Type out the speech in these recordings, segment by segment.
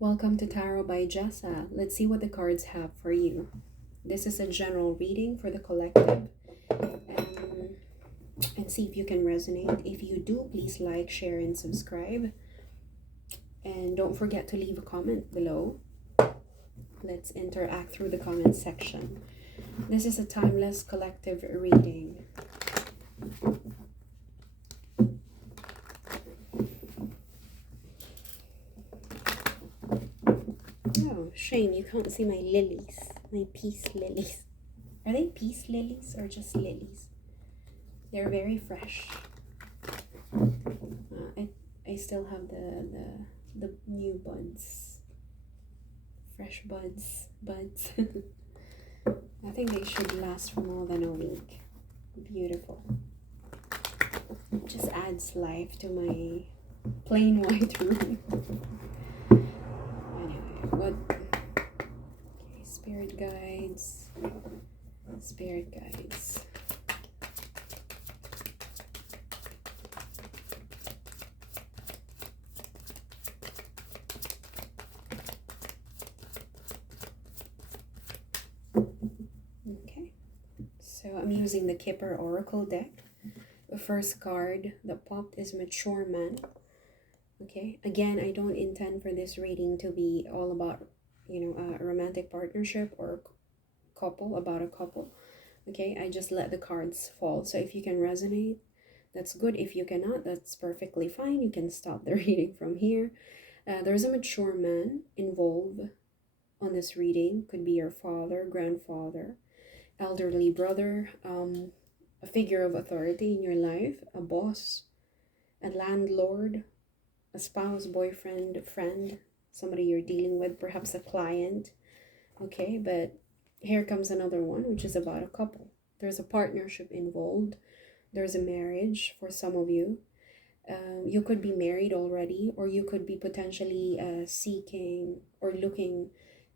Welcome to Tarot by Jessa. Let's see what the cards have for you. This is a general reading for the collective. And see if you can resonate. If you do, please like, share, and subscribe. And don't forget to leave a comment below. Let's interact through the comment section. This is a timeless collective reading. Oh, shame you can't see my lilies. My peace lilies. Are they peace lilies or just lilies? They're very fresh. I still have the new buds. Fresh buds. I think they should last for more than a week. Beautiful. It just adds life to my plain white room. Anyway, what? Okay, spirit guides. Spirit guides. Okay, so I'm using the Kipper Oracle deck. The first card that popped is Mature Man. Okay, again, I don't intend for this reading to be all about, a romantic partnership or couple, about a couple. Okay, I just let the cards fall. So if you can resonate, that's good. If you cannot, that's perfectly fine. You can stop the reading from here. There's a mature man involved on this reading. Could be your father, grandfather, elderly brother, a figure of authority in your life, a boss, a landlord, a spouse, boyfriend, friend, somebody you're dealing with, perhaps a client. Okay, but here comes another one, which is about a couple. There's a partnership involved. There's a marriage for some of you. You could be married already, or you could be potentially seeking or looking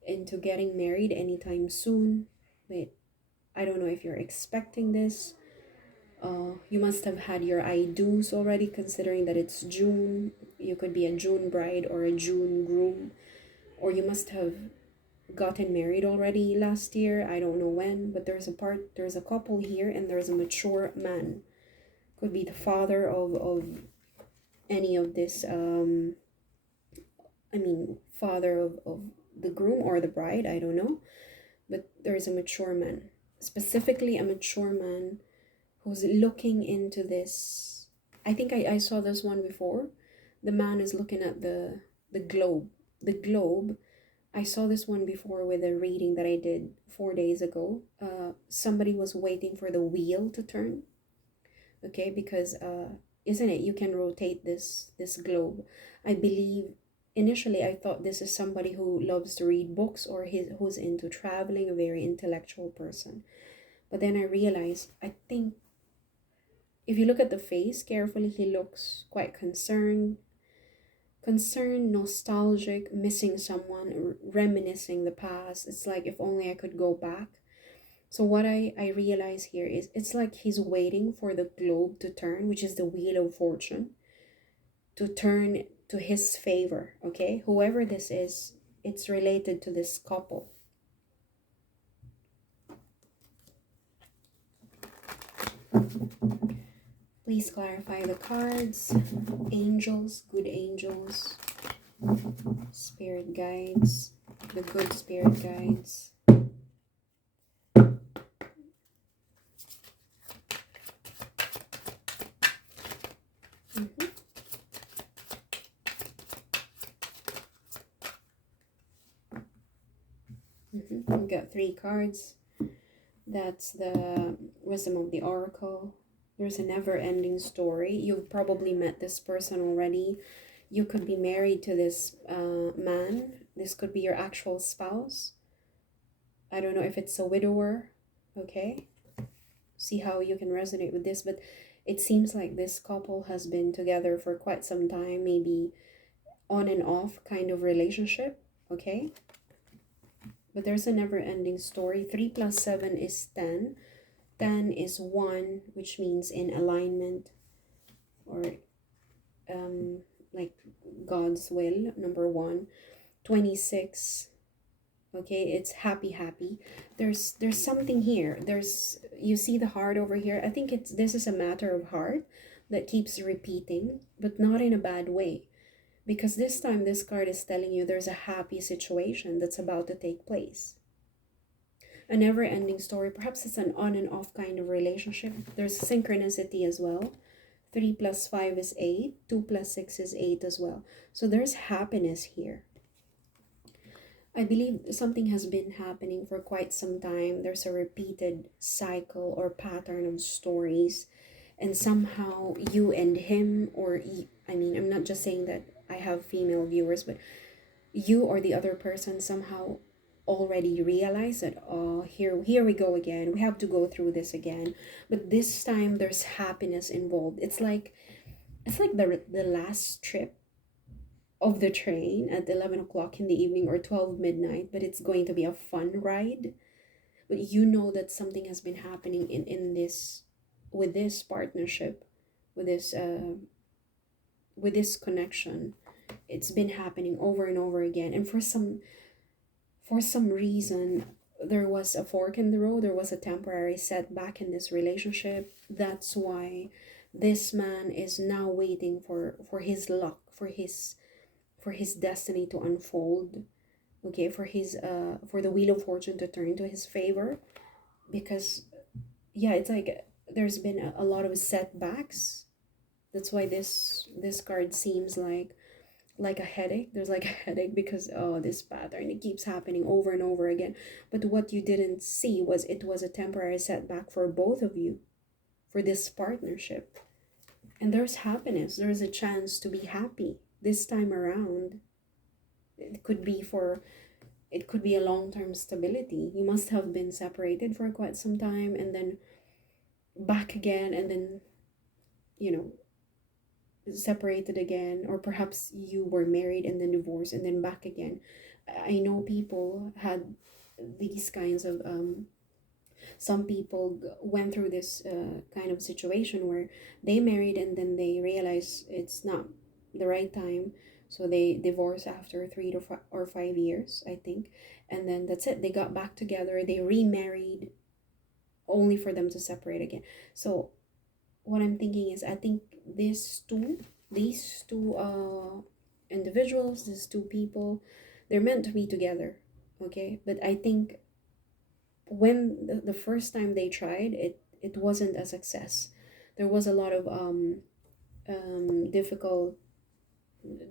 into getting married anytime soon. But I don't know if you're expecting this. You must have had your I do's already, considering that it's June. You could be a June bride or a June groom, or you must have gotten married already last year. I don't know when, but there's a couple here, and there's a mature man. Could be the father of any of this, father of the groom or the bride, I don't know. But there's a mature man, specifically a mature man who's looking into this. I think I saw this one before. The man is looking at the globe. The globe. I saw this one before with a reading that I did 4 days ago. Somebody was waiting for the wheel to turn. Okay, because isn't it? You can rotate this globe. I believe initially I thought this is somebody who loves to read books or who's into traveling, a very intellectual person. But then I realized, I think if you look at the face carefully, he looks quite concerned, nostalgic, missing someone, reminiscing the past. It's like if only I could go back. So what I realize here is it's like he's waiting for the globe to turn, which is the wheel of fortune, to turn to his favor. Okay, whoever this is, it's related to this couple. Please clarify the cards. Angels, good angels, spirit guides, the good spirit guides. We got 3 cards. That's the wisdom of the oracle. There's a never-ending story. You've probably met this person already. You could be married to this man. This could be your actual spouse. I don't know if it's a widower. Okay, see how you can resonate with this. But it seems like this couple has been together for quite some time, maybe on and off kind of relationship. Okay, but there's a never-ending story. 3 plus 7 is 10. 10 is 1, which means in alignment, or like God's will, number 1. 26. Okay, it's happy, happy. There's something here. There's, you see the heart over here. I think it's, this is a matter of heart that keeps repeating, but not in a bad way. Because this time this card is telling you there's a happy situation that's about to take place. A never-ending story. Perhaps it's an on and off kind of relationship. There's synchronicity as well. 3 plus 5 is 8. 2 plus 6 is 8 as well. So there's happiness here. I believe something has been happening for quite some time. There's a repeated cycle or pattern of stories. And somehow you and him, or I mean, I'm not just saying that I have female viewers, but you or the other person somehow already realize that, oh, here we go again, we have to go through this again. But this time there's happiness involved. It's like the last trip of the train at 11 o'clock in the evening or 12 midnight, but it's going to be a fun ride. But you know that something has been happening in this, with this partnership, with this connection. It's been happening over and over again, and for some reason there was a fork in the road. There was a temporary setback in this relationship. That's why this man is now waiting for his luck, for his destiny to unfold. Okay, for the wheel of fortune to turn to his favor. Because yeah, it's like there's been a lot of setbacks. That's why this card seems like a headache. There's like a headache because, oh, this pattern, it keeps happening over and over again. But what you didn't see was it was a temporary setback for both of you, for this partnership. And there's happiness. There's a chance to be happy this time around. It could be a long-term stability. You must have been separated for quite some time and then back again, and then, you know, separated again, or perhaps you were married and then divorced and then back again. I know people had these kinds of some people went through this kind of situation where they married and then they realize it's not the right time, so they divorced after 3 or 5 years, I think. And then that's it, they got back together, they remarried, only for them to separate again. So what I'm thinking is, I think these two individuals, these two people, they're meant to be together. Okay, but I think when the first time they tried it wasn't a success. There was a lot of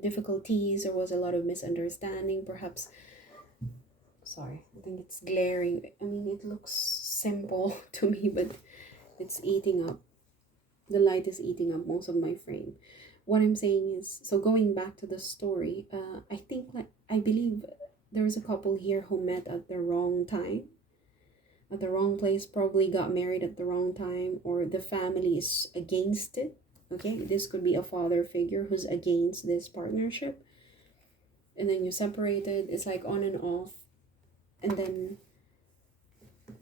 difficulties. There was a lot of misunderstanding, perhaps. Sorry, I think it's glaring. I mean, it looks simple to me, but it's eating up. The light is eating up most of my frame. What I'm saying is, so going back to the story, I believe there's a couple here who met at the wrong time, at the wrong place, probably got married at the wrong time, or the family is against it. Okay, this could be a father figure who's against this partnership, and then you separated. It's like on and off, and then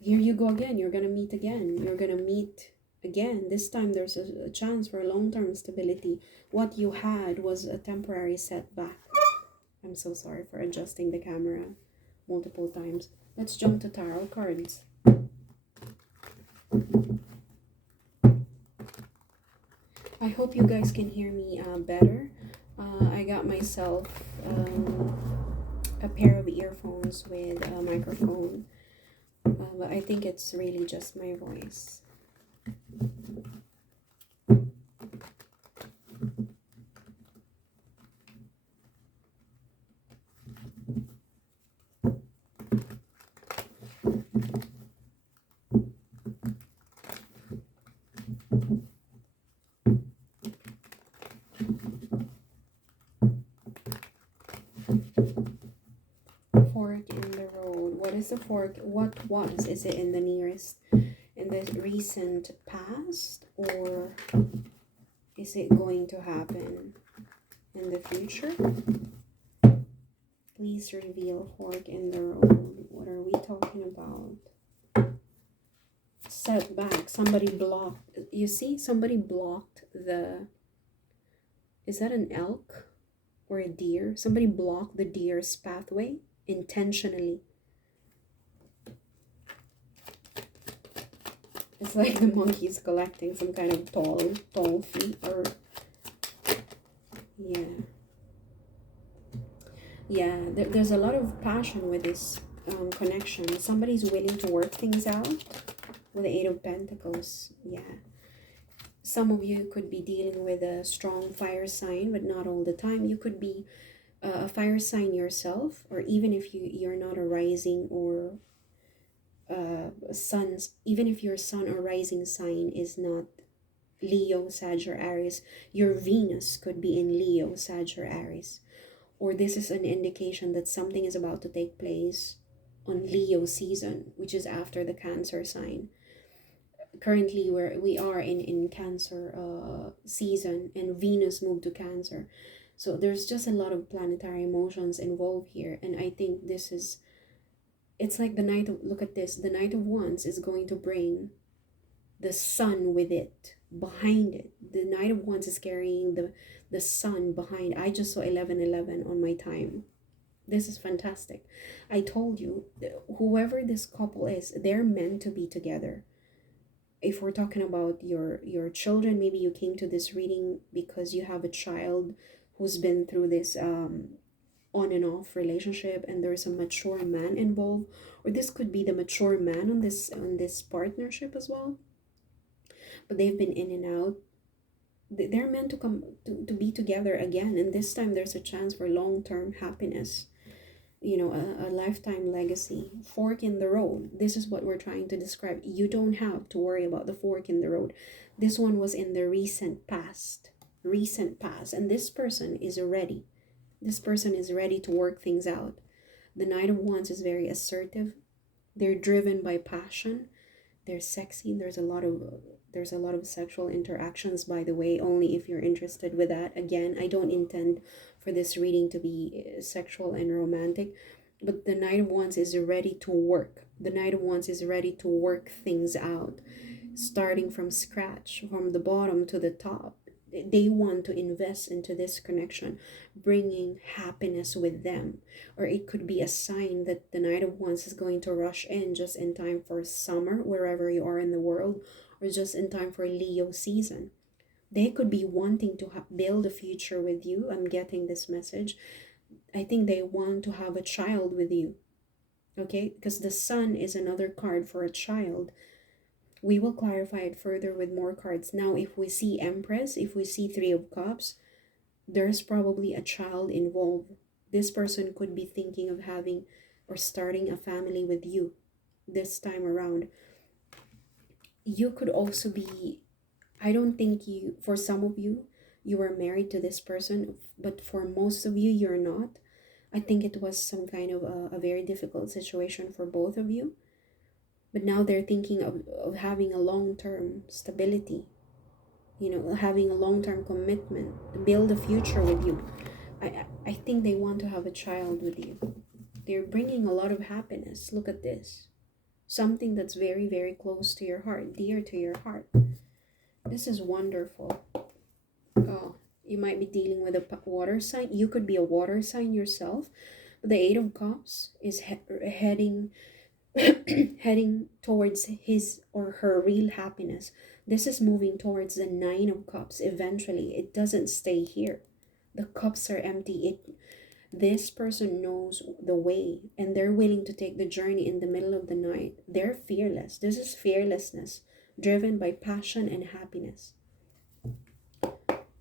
here you go again. You're gonna meet again. You're gonna meet again. This time there's a chance for long-term stability. What you had was a temporary setback. I'm so sorry for adjusting the camera multiple times. Let's jump to tarot cards. I hope you guys can hear me better. I got myself a pair of earphones with a microphone, but I think it's really just my voice. Fork in the road. What is the fork? What was? Is it in the recent past, or is it going to happen in the future? Please reveal. Fork in the road. What are we talking about? Setback. Somebody blocked. You see, somebody blocked the... Is that an elk? or a deer. Somebody blocked the deer's pathway intentionally. It's like the monkey's collecting some kind of tall feet, or yeah. Yeah, there's a lot of passion with this connection. Somebody's willing to work things out with the Eight of Pentacles. Yeah. Some of you could be dealing with a strong fire sign, but not all the time. You could be a fire sign yourself, or even if you're not a rising or suns, even if your sun or rising sign is not Leo, Sag, or Aries, your Venus could be in Leo, Sag, or Aries. Or this is an indication that something is about to take place on Leo season, which is after the Cancer sign. Currently, we are in Cancer season, and Venus moved to Cancer. So there's just a lot of planetary emotions involved here, and I think this is, it's like the Knight of, look at this, the Knight of Wands is going to bring the sun with it, behind it. The Knight of Wands is carrying the sun behind. I just saw 1111 on my time. This is fantastic. I told you, whoever this couple is, they're meant to be together. If we're talking about your children, maybe you came to this reading because you have a child who's been through this on and off relationship, and there's a mature man involved, or this could be the mature man on this partnership as well, but they've been in and out. They're meant to come to be together again, and this time there's a chance for long-term happiness, you know, a lifetime legacy. Fork in the road, this is what we're trying to describe. You don't have to worry about the fork in the road. This one was in the recent past, and this person is ready. This person is ready to work things out. The Knight of Wands is very assertive. They're driven by passion. They're sexy. There's a lot of sexual interactions, by the way, only if you're interested with that. Again, I don't intend for this reading to be sexual and romantic, but the Knight of Wands is ready to work. The Knight of Wands is ready to work things out, starting from scratch, from the bottom to the top. They want to invest into this connection, bringing happiness with them. Or it could be a sign that the Knight of Wands is going to rush in just in time for summer, wherever you are in the world, or just in time for Leo season. They could be wanting to build a future with you. I'm getting this message. I think they want to have a child with you. Okay, because the sun is another card for a child. We will clarify it further with more cards. Now, if we see Empress, if we see Three of Cups, there's probably a child involved. This person could be thinking of having or starting a family with you this time around. You could also be, I don't think you, for some of you, you were married to this person, but for most of you, you're not. I think it was some kind of a very difficult situation for both of you. But now they're thinking of having a long-term stability, you know, having a long-term commitment, build a future with you. I think they want to have a child with you. They're bringing a lot of happiness. Look at this. Something that's very, very close to your heart, dear to your heart. This is wonderful. Oh, you might be dealing with a water sign. You could be a water sign yourself. But the Eight of Cups is heading heading towards his or her real happiness. This is moving towards the Nine of Cups eventually. It doesn't stay here. The cups are empty. This person knows the way, and they're willing to take the journey in the middle of the night. They're fearless. This is fearlessness, driven by passion and happiness.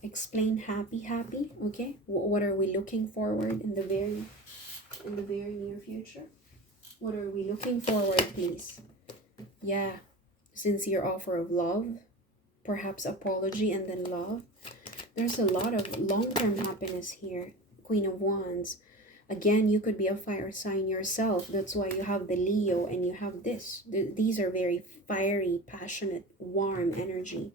Explain happy, okay? What are we looking forward in the very near future? What are we looking forward, please? Yeah, sincere offer of love, perhaps apology and then love. There's a lot of long-term happiness here. Queen of Wands. Again, you could be a fire sign yourself. That's why you have the Leo and you have this. These are very fiery, passionate, warm energy.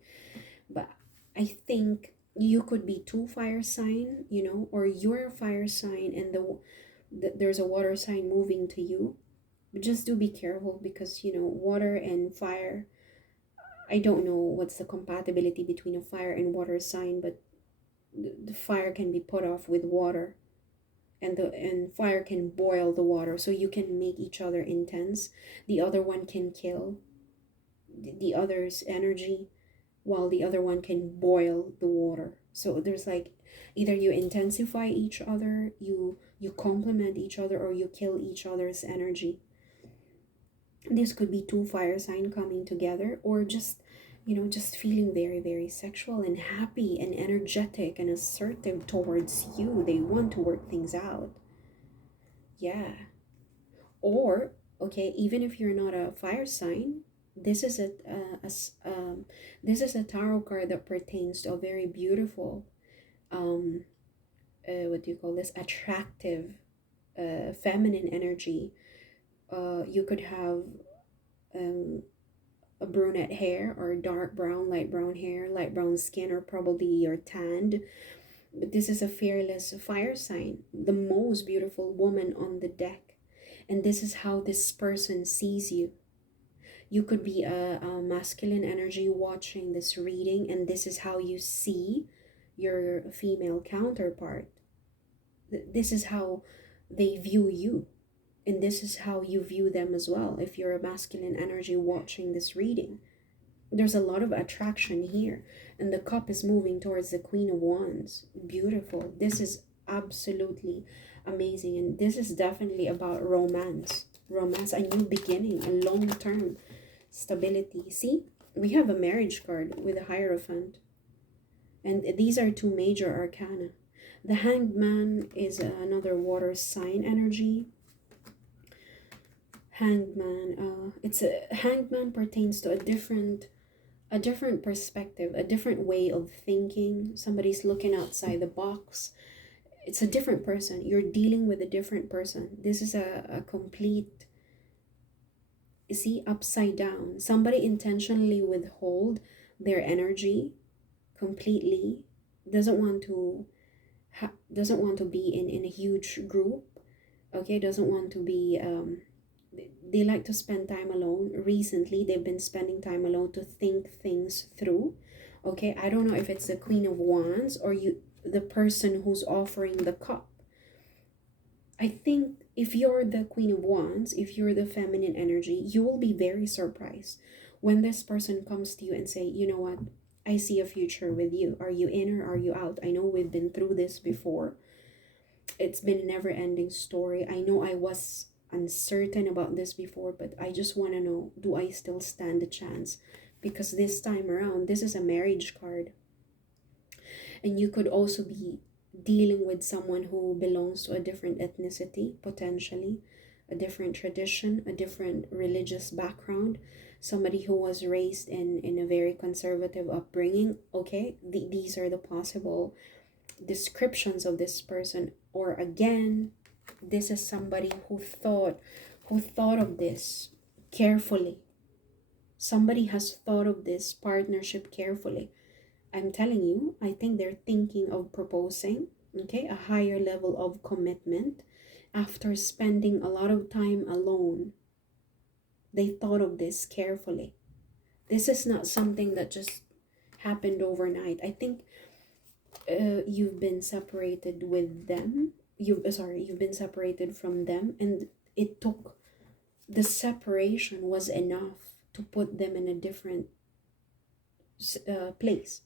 But I think you could be two fire sign, you know, or you're a fire sign and there's a water sign moving to you. But just do be careful because, you know, water and fire, I don't know what's the compatibility between a fire and water sign, but the fire can be put off with water, and fire can boil the water, so you can make each other intense. The other one can kill the other's energy, while the other one can boil the water. So there's like, either you intensify each other, you complement each other, or you kill each other's energy. This could be two fire sign coming together, or just, just feeling very, very sexual and happy and energetic and assertive towards you. They want to work things out. Yeah. Or, okay, even if you're not a fire sign, this is this is a tarot card that pertains to a very beautiful, um what do you call this, attractive, feminine energy. You could have, um a brunette hair, or dark brown, light brown hair, light brown skin, or probably you're tanned. But this is a fearless fire sign, the most beautiful woman on the deck. And this is how this person sees you. You could be a masculine energy watching this reading, and this is how you see your female counterpart. This is how they view you, and this is how you view them as well. If you're a masculine energy watching this reading, there's a lot of attraction here, and the cup is moving towards the Queen of Wands. Beautiful. This is absolutely amazing, and this is definitely about romance, a new beginning, a long-term stability. See, we have a marriage card with a Hierophant, and these are two major arcana. The Hanged Man is another water sign energy. Hanged Man, it's a Hanged Man pertains to a different perspective, a different way of thinking. Somebody's looking outside the box. It's a different person. You're dealing with a different person. This is a complete, you see, upside down. Somebody intentionally withhold their energy completely, doesn't want to doesn't want to be in a huge group. Okay, doesn't want to be, they like to spend time alone. Recently they've been spending time alone to think things through. Okay, I don't know if it's the Queen of Wands or the person who's offering the cup. I think if you're the Queen of Wands, if you're the feminine energy, you will be very surprised when this person comes to you and say, you know what, I see a future with you. Are you in or are you out? I know we've been through this before. It's been a never ending story. I know I was uncertain about this before, but I just want to know, do I still stand a chance? Because this time around, this is a marriage card. And you could also be dealing with someone who belongs to a different ethnicity, potentially, a different tradition, a different religious background, somebody who was raised in a very conservative upbringing. Okay, these are the possible descriptions of this person. Or again, this is somebody who thought of this carefully. Somebody has thought of this partnership carefully. I'm telling you, I think they're thinking of proposing, okay, a higher level of commitment after spending a lot of time alone. They thought of this carefully. This is not something that just happened overnight. I think you've been separated with them. You've been separated from them, and it took, the separation was enough to put them in a different place,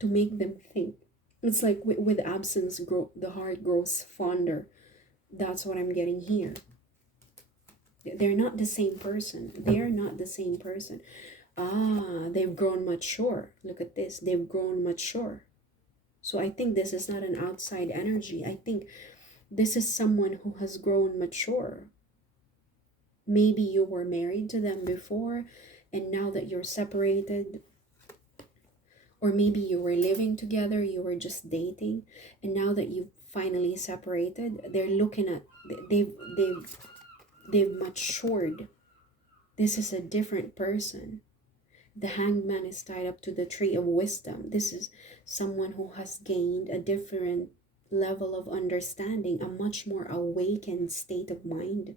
to make them think. It's like with absence, the heart grows fonder. That's what I'm getting here. They're not the same person. They're not the same person. They've grown mature. Look at this. They've grown mature. So I think this is not an outside energy. I think this is someone who has grown mature. Maybe you were married to them before, and now that you're separated, or maybe you were living together, you were just dating, and now that you've finally separated, they're looking at, they've matured. This is a different person. The Hanged Man is tied up to the Tree of Wisdom. This is someone who has gained a different level of understanding, a much more awakened state of mind,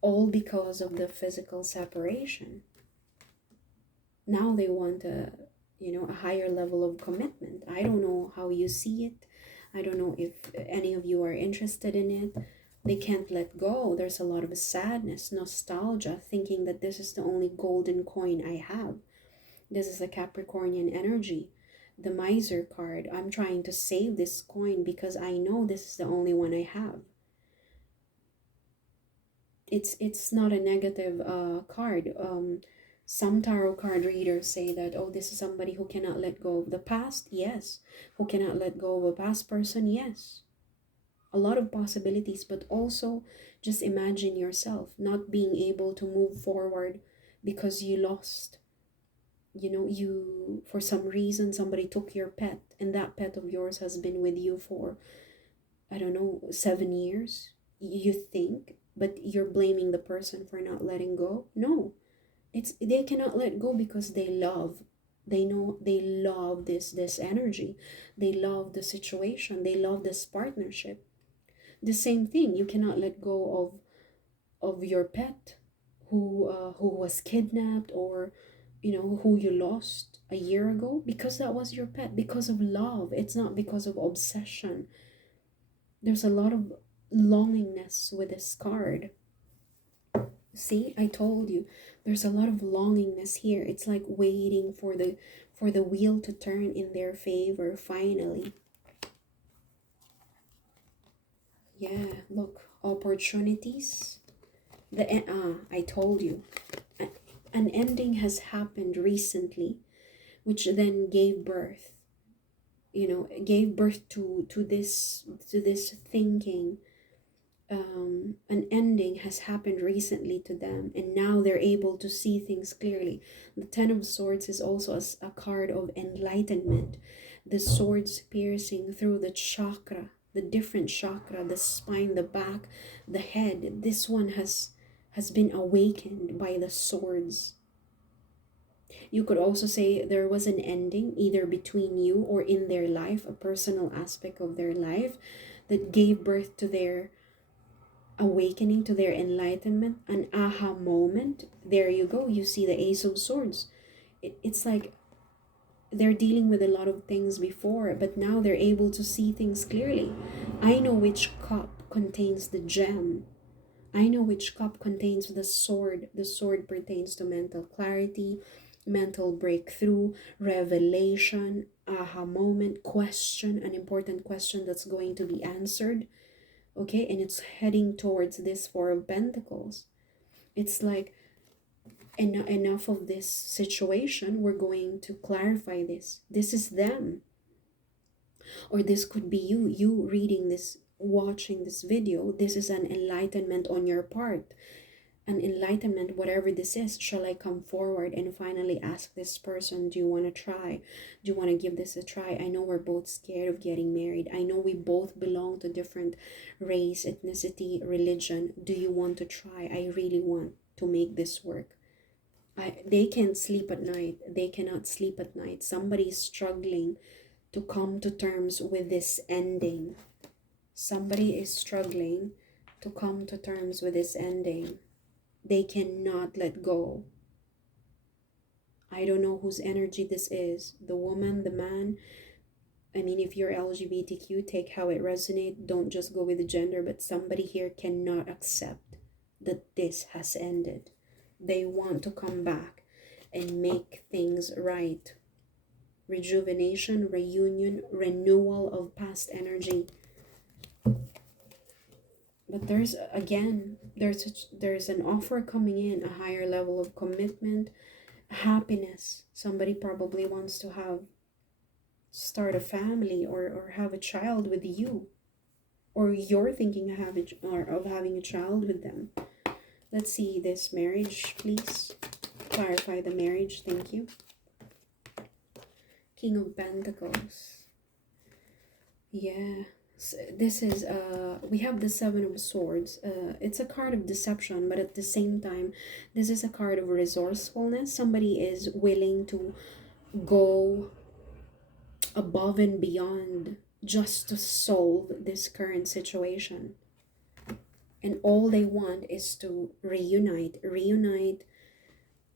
all because of the physical separation. Now they want a higher level of commitment. I don't know how you see it. I don't know if any of you are interested in it. They can't let go. There's a lot of sadness, nostalgia, thinking that this is the only golden coin I have. This is a Capricornian energy. The miser card. I'm trying to save this coin because I know this is the only one I have. It's not a negative card. Some tarot card readers say that, oh, this is somebody who cannot let go of the past. Yes. Who cannot let go of a past person. Yes. A lot of possibilities, but also just imagine yourself not being able to move forward because you lost. You, for some reason, somebody took your pet, and that pet of yours has been with you for, I don't know, 7 years, you think, but you're blaming the person for not letting go. No, it's they cannot let go because they love. They know they love this energy. They love the situation. They love this partnership. The same thing, you cannot let go of your pet who was kidnapped, or who you lost a year ago, because that was your pet, because of love. It's not because of obsession. There's a lot of longingness with this card. See, I told you, there's a lot of longingness here. It's like waiting for the wheel to turn in their favor finally. Yeah, look, opportunities. I told you, an ending has happened recently, which then gave birth, to this thinking. An ending has happened recently to them, and now they're able to see things clearly. The Ten of Swords is also a card of enlightenment. The swords piercing through the chakra, the different chakra, the spine, the back, the head. This one has been awakened by the swords. You could also say there was an ending either between you or in their life, a personal aspect of their life that gave birth to their awakening, to their enlightenment, an aha moment. There you go. You see the Ace of Swords. It's like they're dealing with a lot of things before, but now they're able to see things clearly. I know which cup contains the gem. I know which cup contains the sword. The sword pertains to mental clarity, mental breakthrough, revelation, aha moment, question, an important question that's going to be answered. Okay, and it's heading towards this Four of Pentacles. It's like enough of this situation. We're going to clarify this. This is them. Or this could be you reading this, watching this video. This is an enlightenment on your part. An enlightenment, whatever this is. Shall I come forward and finally ask this person, do you want to try? Do you want to give this a try? I know we're both scared of getting married. I know we both belong to different race, ethnicity, religion. Do you want to try? I really want to make this work. They can't sleep at night. They cannot sleep at night. Somebody is struggling to come to terms with this ending. Somebody is struggling to come to terms with this ending. They cannot let go. I don't know whose energy this is. The woman, the man. I mean, if you're LGBTQ, take how it resonates. Don't just go with the gender, but somebody here cannot accept that this has ended. They want to come back and make things right. Rejuvenation, reunion, renewal of past energy. But there's an offer coming in, a higher level of commitment, happiness. Somebody probably wants to start a family, or have a child with you, or you're thinking of having a child with them. Let's see this marriage, please. Clarify the marriage. Thank you. King of Pentacles. Yeah. So this is we have the Seven of Swords. It's a card of deception, but at the same time, this is a card of resourcefulness. Somebody is willing to go above and beyond just to solve this current situation. And all they want is to reunite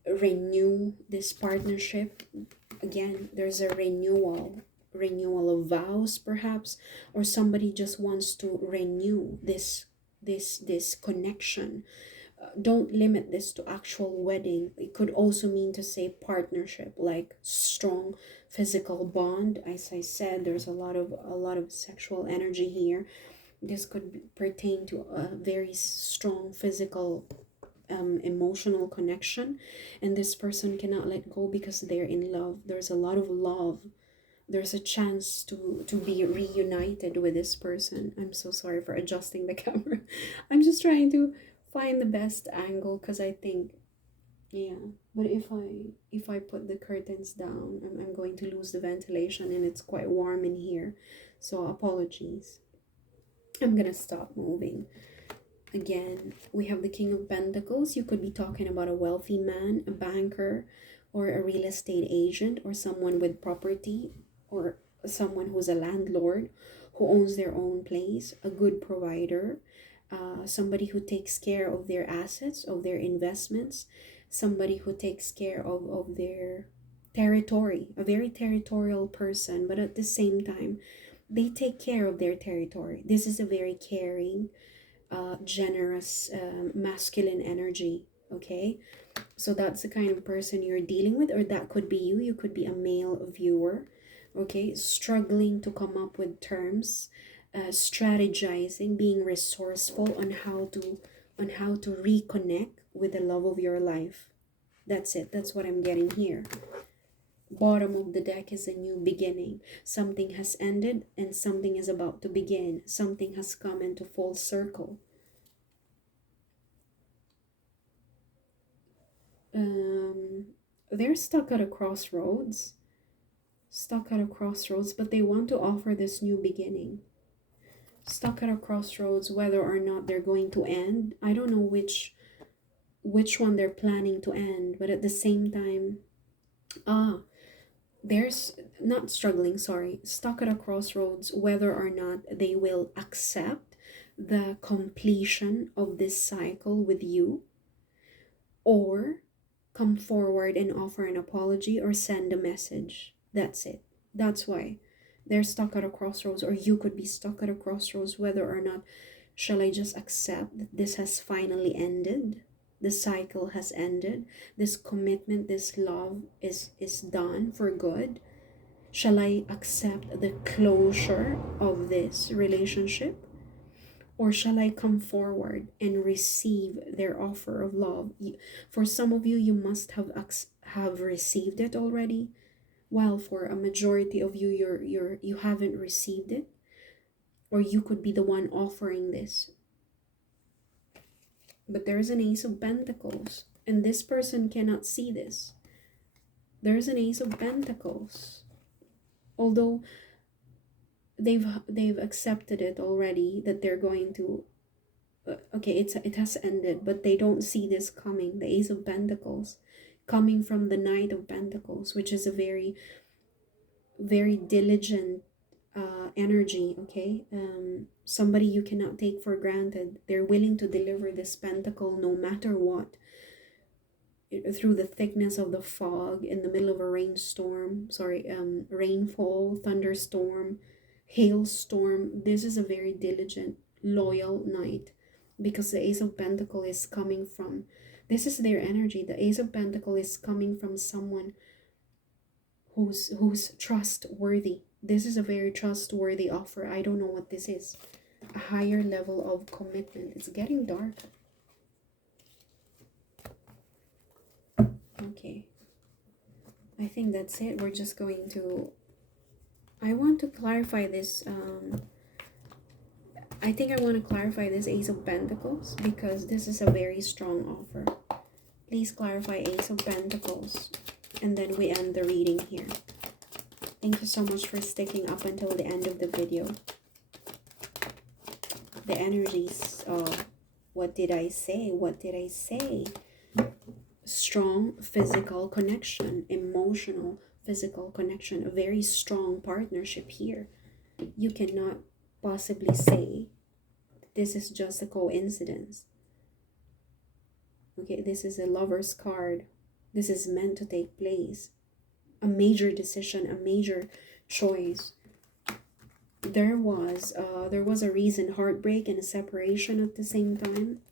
renew this partnership. Again, there's a renewal of vows perhaps, or somebody just wants to renew this connection. Don't limit this to actual wedding. It could also mean to say partnership, like strong physical bond. As I said, there's a lot of sexual energy here. This could pertain to a very strong physical, emotional connection, and this person cannot let go because they're in love. There's a lot of love. There's a chance to be reunited with this person. I'm so sorry for adjusting the camera. I'm just trying to find the best angle because I think, yeah. But if I put the curtains down, I'm going to lose the ventilation, and it's quite warm in here, so apologies. I'm gonna stop moving. Again, we have the King of Pentacles. You could be talking about a wealthy man, a banker, or a real estate agent, or someone with property, or someone who's a landlord who owns their own place, a good provider, somebody who takes care of their assets, of their investments, somebody who takes care of their territory, a very territorial person, but at the same time, they take care of their territory. This is a very caring, generous, masculine energy. Okay, so that's the kind of person you're dealing with, or that could be you. You could be a male viewer. Okay, struggling to come up with terms, strategizing, being resourceful on how to reconnect with the love of your life. That's it. That's what I'm getting here. Bottom of the deck is a new beginning. Something has ended and something is about to begin. Something has come into full circle. They're stuck at a crossroads. But they want to offer this new beginning. Stuck at a crossroads, whether or not they're going to end. I don't know which one they're planning to end, but at the same time, there's not struggling, sorry, stuck at a crossroads, whether or not they will accept the completion of this cycle with you, or come forward and offer an apology or send a message. That's it. That's why they're stuck at a crossroads, or you could be stuck at a crossroads, whether or not, shall I just accept that this has finally ended? The cycle has ended. This commitment, this love is done for good. Shall I accept the closure of this relationship? Or shall I come forward and receive their offer of love? For some of you, you must have received it already, while for a majority of you, you haven't received it, or you could be the one offering this. But there's an Ace of Pentacles, and this person cannot see this. There's an Ace of Pentacles, although they've accepted it already, that they're going to, okay, it has ended, but they don't see this coming. The Ace of Pentacles coming from the Knight of Pentacles, which is a very, very diligent, energy. Okay, somebody you cannot take for granted. They're willing to deliver this pentacle no matter what, through the thickness of the fog, in the middle of a rainfall, thunderstorm, hailstorm. This is a very diligent, loyal knight, because the Ace of Pentacle is coming from, this is their energy. The Ace of Pentacle is coming from someone who's trustworthy. This is a very trustworthy offer. I don't know what this is. A higher level of commitment. It's getting dark. Okay, I think that's it. We're just going to, I want to clarify this, I think I want to clarify this Ace of Pentacles, because this is a very strong offer. Please clarify Ace of Pentacles, and then we end the reading here. Thank you so much for sticking up until the end of the video. The energies of, what did I say? What did I say? Strong physical connection, emotional physical connection, a very strong partnership here. You cannot possibly say this is just a coincidence. Okay, this is a Lover's card. This is meant to take place. A major decision, a major choice. There was a reason, heartbreak and a separation at the same time.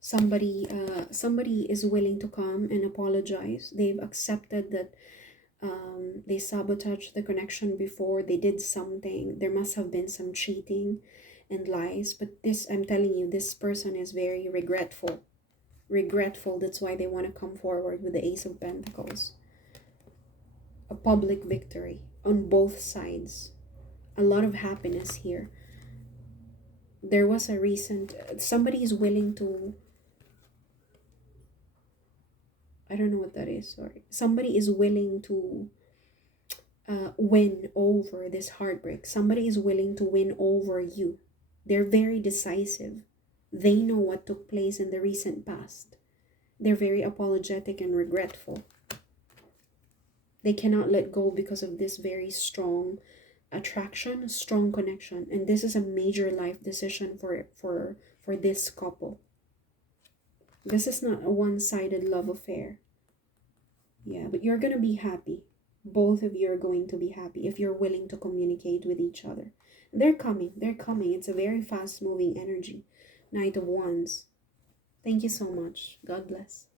Somebody is willing to come and apologize. They've accepted that they sabotaged the connection before. They did something. There must have been some cheating and lies. But this, I'm telling you, this person is very regretful. Regretful. That's why they want to come forward with the Ace of Pentacles. A public victory on both sides. A lot of happiness here. There was a recent, somebody is willing to, I don't know what that is, sorry. Somebody is willing to win over this heartbreak. Somebody is willing to win over you. They're very decisive. They know what took place in the recent past. They're very apologetic and regretful. They cannot let go because of this very strong attraction, strong connection. And this is a major life decision for this couple. This is not a one-sided love affair. Yeah, but you're going to be happy. Both of you are going to be happy if you're willing to communicate with each other. They're coming. They're coming. It's a very fast-moving energy. Knight of Wands. Thank you so much. God bless.